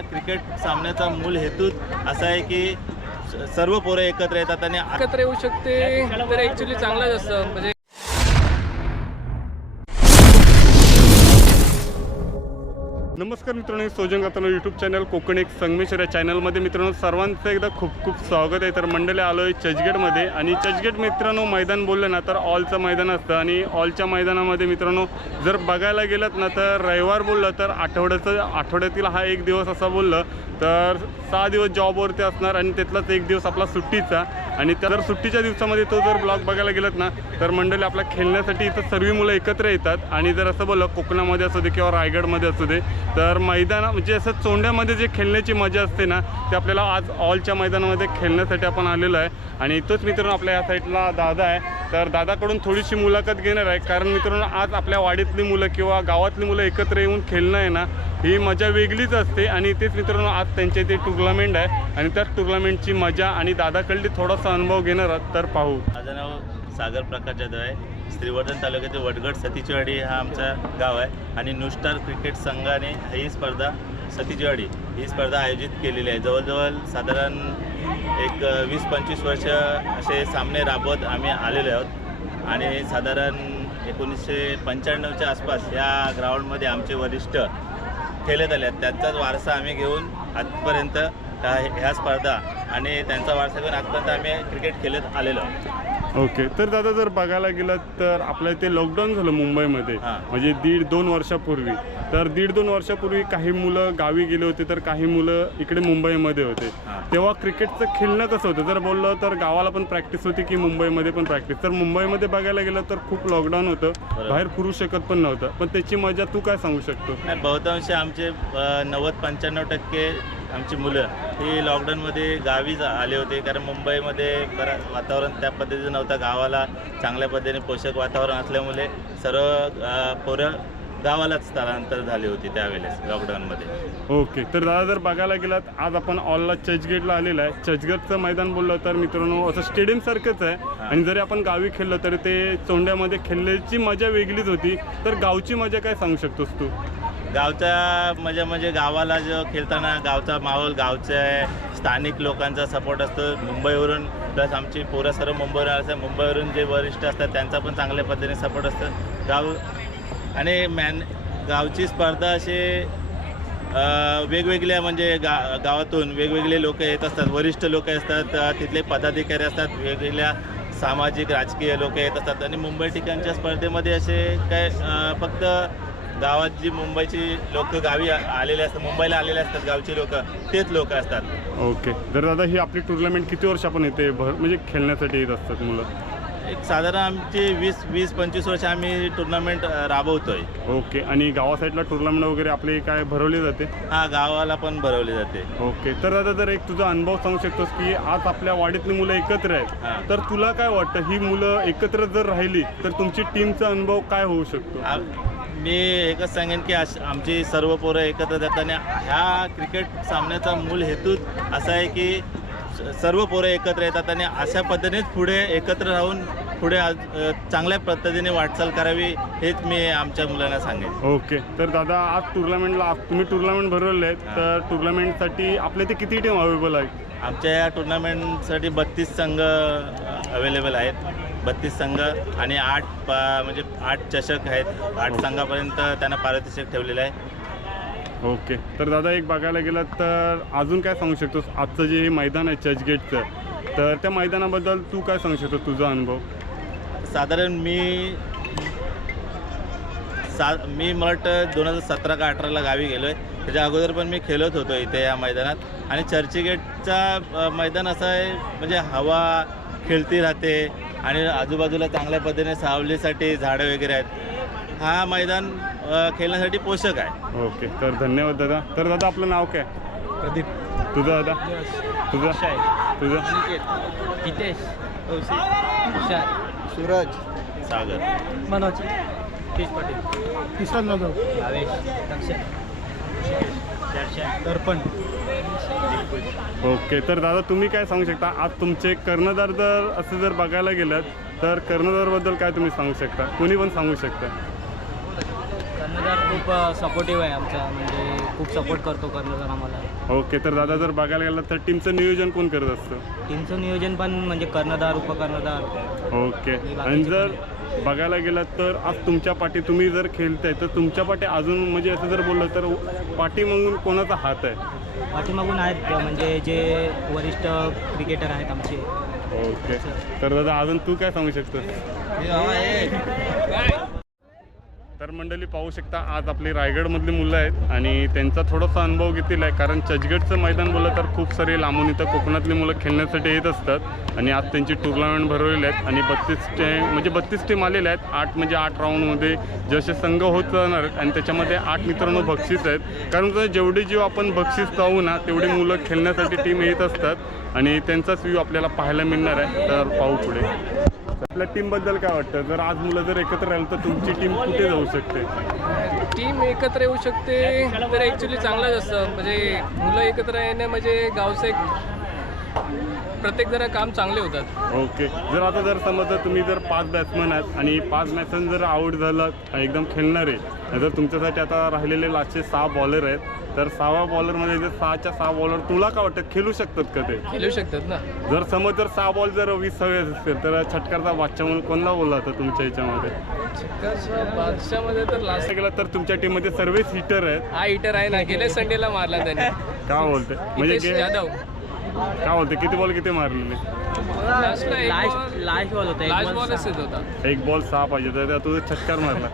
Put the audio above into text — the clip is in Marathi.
क्रिकेट सामन्याचा मूल हेतूच असा आहे की सर्व पोरं एकत्र येतात आणि एकत्र येऊ शकते तर ॲक्च्युली चांगलंच असतं. म्हणजे नमस्कार मित्रांनो सोजन आता यूट्यूब चॅनल कोकण एक संगमेश्वर या चॅनलमध्ये मित्रांनो सर्वांचं एकदा खूप खूप स्वागत आहे. तर मंडळी आलो आहे चर्चगेटमध्ये. आणि चर्चगेट मित्रांनो मैदान बोललं ना तर ऑलचं मैदान असतं. आणि ऑलच्या मैदानामध्ये मित्रांनो जर बघायला गेलात ना तर रविवार बोललं तर आठवड्याचं आठवड्यातील हा एक दिवस असा बोललं तर सहा दिवस जॉबवरती असणार आणि त्यातलाच एक दिवस आपला सुट्टीचा. आणि त्या जर सुट्टीच्या दिवसामध्ये तो जर ब्लॉग बघायला गेलात ना तर मंडळी आपल्या खेळण्यासाठी इथं सर्व मुलं एकत्र येतात. आणि जर असं बोललं कोकणामध्ये असू दे किंवा रायगडमध्ये असू दे तर मैदाना म्हणजे असं चोंड्यामध्ये जे खेळण्याची मजा असते ना ते आपल्याला आज ऑलच्या मैदानामध्ये खेळण्यासाठी आपण आलेलो आहे. आणि तोच मित्रांनो आपल्या या साईडला दादा आहे. तर दादाकडून थोडीशी मुलाखत घेणार आहे. कारण मित्रांनो आज आपल्या वाडीतली मुलं किंवा गावातली मुलं एकत्र येऊन खेळणं आहे ना ही मजा वेगळीच असते. आणि तेच मित्रांनो आज त्यांच्या इथे टुर्नामेंट आहे. आणि त्याच टुर्नामेंटची मजा आणि दादाकडली थोडासा अनुभव घेणार आहोत तर पाहू. माझं नाव सागर प्रकाश जाधव आहे. श्रीवर्धन तालुक्यातील वडगड सतीचीवाडी हा आमचा गाव आहे. आणि नुस्टार क्रिकेट संघाने ही स्पर्धा सतीचीवाडी ही स्पर्धा आयोजित केलेली आहे. जवळजवळ साधारण एक वीस पंचवीस वर्ष असे सामने राबवत आम्ही आलेलो आहोत. आणि साधारण एकोणीसशे पंच्याण्णवच्या आसपास या ग्राउंडमध्ये आमचे वरिष्ठ खेळत आले आहेत. त्यांचाच वारसा आम्ही घेऊन आजपर्यंत ह्या ह्या स्पर्धा आणि त्यांचा वारसा घेऊन आजपर्यंत आम्ही क्रिकेट खेळत आलेलो आहोत. ओके. तर दादा जर बघायला गेलं तर आपल्या इथे लॉकडाऊन झालं मुंबईमध्ये. हां. म्हणजे दीड दोन वर्षापूर्वी. तर दीड दोन वर्षापूर्वी काही मुलं गावी गेले होते तर काही मुलं इकडे मुंबईमध्ये होते. तेव्हा क्रिकेटचं खेळणं कसं होतं? जर बोललं तर गावाला पण प्रॅक्टिस होती की मुंबईमध्ये पण प्रॅक्टिस तर मुंबईमध्ये बघायला गेलं तर खूप लॉकडाऊन होतं. बाहेर फिरू शकत पण नव्हतं. पण त्याची मजा तू काय सांगू शकतो? नाही बहुतांश आमचे नव्वद पंच्याण्णव टक्के आमची मुलं ही लॉकडाऊनमध्ये गावीच आले होते. कारण मुंबईमध्ये बरा वातावरण त्या पद्धतीचं नव्हतं. गावाला चांगल्या पद्धतीने पोषक वातावरण असल्यामुळे सर्व पोरं गावालाच स्थलांतर झाली होती त्यावेळेस लॉकडाऊनमध्ये ओके तर दादा जर बघायला गेलात आज आपण ऑलला चर्चगेटला आलेलं आहे. चर्चगेटचं मैदान बोललं तर मित्रांनो असं स्टेडियम सारखंच आहे. आणि जरी आपण गावी खेळलं तरी ते चोंड्यामध्ये खेळण्याची मजा वेगळीच होती. तर गावची मजा काय सांगू शकतोस तू? गावचा मजा म्हणजे गावाला जो खेळताना गावचा माहोल गावचा आहे स्थानिक लोकांचा सपोर्ट असतो. मुंबईवरून प्लस आमची पोरं सर्व मुंबईवरून असतात मुंबईवरून जे वरिष्ठ असतात त्यांचा पण चांगल्या पद्धतीने सपोर्ट असतं. गाव आणि मॅन गावची स्पर्धा असे वेगवेगळ्या म्हणजे गा गावातून वेगवेगळे लोक येत असतात. वरिष्ठ लोक असतात तिथले पदाधिकारी असतात वेगवेगळ्या सामाजिक राजकीय लोक येत असतात. आणि मुंबई ठिकाणच्या स्पर्धेमध्ये असे काय फक्त गावात जी मुंबईची लोक गावी आलेले असतात मुंबईला आलेले असतात गावची लोक तेच लोक असतात. ओके. तर दादा ही आपली टुर्नामेंट किती वर्ष आपण येते भर म्हणजे खेळण्यासाठी येत असतात मुलं? एक साधारण आमची वीस वीस पंचवीस वर्ष आम्ही टुर्नामेंट राबवतोय. ओके आणि गावा साईडला टुर्नामेंट वगैरे आपली काय भरवली जाते? हा गावाला पण भरवली जाते. ओके तर दादा जर एक तुझा अनुभव सांगू शकतोस की आज आपल्या वाडीतली मुलं एकत्र हां. आहेत तर तुला काय वाटतं? ही मुलं एकत्र जर राहिली तर तुमची टीमचा अनुभव काय होऊ शकतो? आ- मी एकच सांगेन की अश- आमची सर्व पोरं एकत्र जातात आणि ह्या क्रिकेट सामन्याचा मूल हेतूच असा आहे की सर्व पोरं एकत्र येतात आणि अशा पद्धतीनेच पुढे एकत्र राहून पुढे आज चांगल्या पद्धतीने वाटचाल करावी हेच मी आमच्या मुलांना सांगेन. ओके. तर दादा आज टुर्नामेंटला तुम्ही टुर्नामेंट भरवले आहेत. तर टुर्नामेंटसाठी आपल्या इथे किती टीम अवेलेबल आहे आमच्या या टुर्नामेंटसाठी बत्तीस संघ अवेलेबल आहेत. बत्तीस संघ आणि आठ पा म्हणजे आठ चषक आहेत. आठ संघापर्यंत त्यांना पारितोषिक ठेवलेलं आहे. ओके. तर दादा एक बघायला गेलात तर अजून काय सांगू शकतोस? आजचं जे हे मैदान आहे चर्चगेटचं तर त्या मैदानाबद्दल तू काय सांगू शकतो तुझा अनुभव. साधारण मी सा मी मला वाटतं दोन हजार सतरा का अठराला गावी गेलो आहे त्याच्या अगोदर पण मी खेळत होतो इथे या मैदानात. आणि चर्चगेटचा मैदान असं आहे म्हणजे हवा खेळती राहते आणि आजूबाजूला चांगल्या पद्धतीने सावलीसाठी झाडं वगैरे आहेत. हा मैदान अ, खेळण्यासाठी पोषक आहे. ओके तर धन्यवाद दादा. तर दादा आपलं नाव काय? प्रदीप. तुझं दादा? तुझं? तुझं? हितेश. सूरज. सागर. मनोज. पाटील. किसन जाधव भावेश दक्षिण दर्पण. ओके तर दादा तुम्ही काय सांगू शकता? आज तुमचे कर्णधार जर असं जर बघायला गेलात तर कर्णधारबद्दल काय तुम्ही सांगू शकता? कोणी पण सांगू शकता. कर्णधार खूप सपोर्टिव्ह आहे आमचा. म्हणजे खूप सपोर्ट करतो कर्णधार आम्हाला. ओके तर दादा जर बघायला गेलं तर टीमचं नियोजन कोण करत असतं? टीमचं नियोजन पण म्हणजे कर्णधार उपकर्णधार. ओके. आणि जर बघायला गेलं तर आज तुमच्या पाठी तुम्ही जर खेळताय तर तुमच्या पाठी अजून म्हणजे असं जर बोललं तर पाठी मागून कोणाचा हात आहे? पाठीमागून आहेत म्हणजे जे वरिष्ठ क्रिकेटर आहेत आमचे. ओके. तर दादा अजून तू काय सांगू शकतोस? तर मंडळी पाहू शकता आज आपली रायगडमधली मुलं आहेत आणि त्यांचा थोडासा अनुभव घेतील आहे. कारण चचगडचं मैदान बोललं तर खूप सारे लांबून इथं कोकणातली मुलं खेळण्यासाठी येत असतात आणि आज त्यांची टुर्नामेंट भरवलेली आहेत आणि बत्तीस टीम म्हणजे बत्तीस टीम आलेल्या आहेत. आठ म्हणजे आठ राऊंडमध्ये जसे संघ होत जाणार आहेत आणि त्याच्यामध्ये आठ मित्रांनो बक्षीस आहेत. कारण जेवढी जेवढे जीव आपण बक्षीस जाऊ ना तेवढी मुलं खेळण्यासाठी टीम येत असतात. आणि त्यांचाच व्ह्यू आपल्याला पाहायला मिळणार आहे. तर पाहू पुढे. आपल्या टीमबद्दल काय वाटतं? जर आज मुलं जर एकत्र राहिलं तर तुमची टीम कुठे जाऊ शकते? टीम एकत्र येऊ शकते तर ॲक्च्युली चांगलंच असतं. म्हणजे मुलं एकत्र येणं म्हणजे गावचं एक प्रत्येक जरा काम चांगले होतात. ओके. जर आता जर समजा तुम्ही जर पाच बॅट्समन आहेत आणि पाच मॅचन जर आऊट झालं एकदम खेळणारे जर तुमच्यासाठी आता राहिलेले लास्टचे सहा बॉलर आहेत तर सहा बॉलरमध्ये जर सहाच्या सहा बॉलर तुला काय वाटतं खेळू शकतात का ते? खेळू शकतात ना. जर समज जर सहा बॉल जर वीस हवे असतील तर छटकारचा बादशाह म्हणून कोणला बोलला होता तुमच्या याच्यामध्ये? बादशामध्ये तर लास्ट असं गेलं तर तुमच्या टीममध्ये सर्वच हिटर आहेत. हा हिटर आहे ना. गेल्या संडेला मारला त्याने. काय बोलते म्हणजे गे- काय बोलते? किती बॉल किती मारलेले? लास्ट बॉल होता एक लास्ट ball बॉलच सहा. येत होता. एक बॉल सहा पाहिजे तर त्या तुझा छक्कार मारला.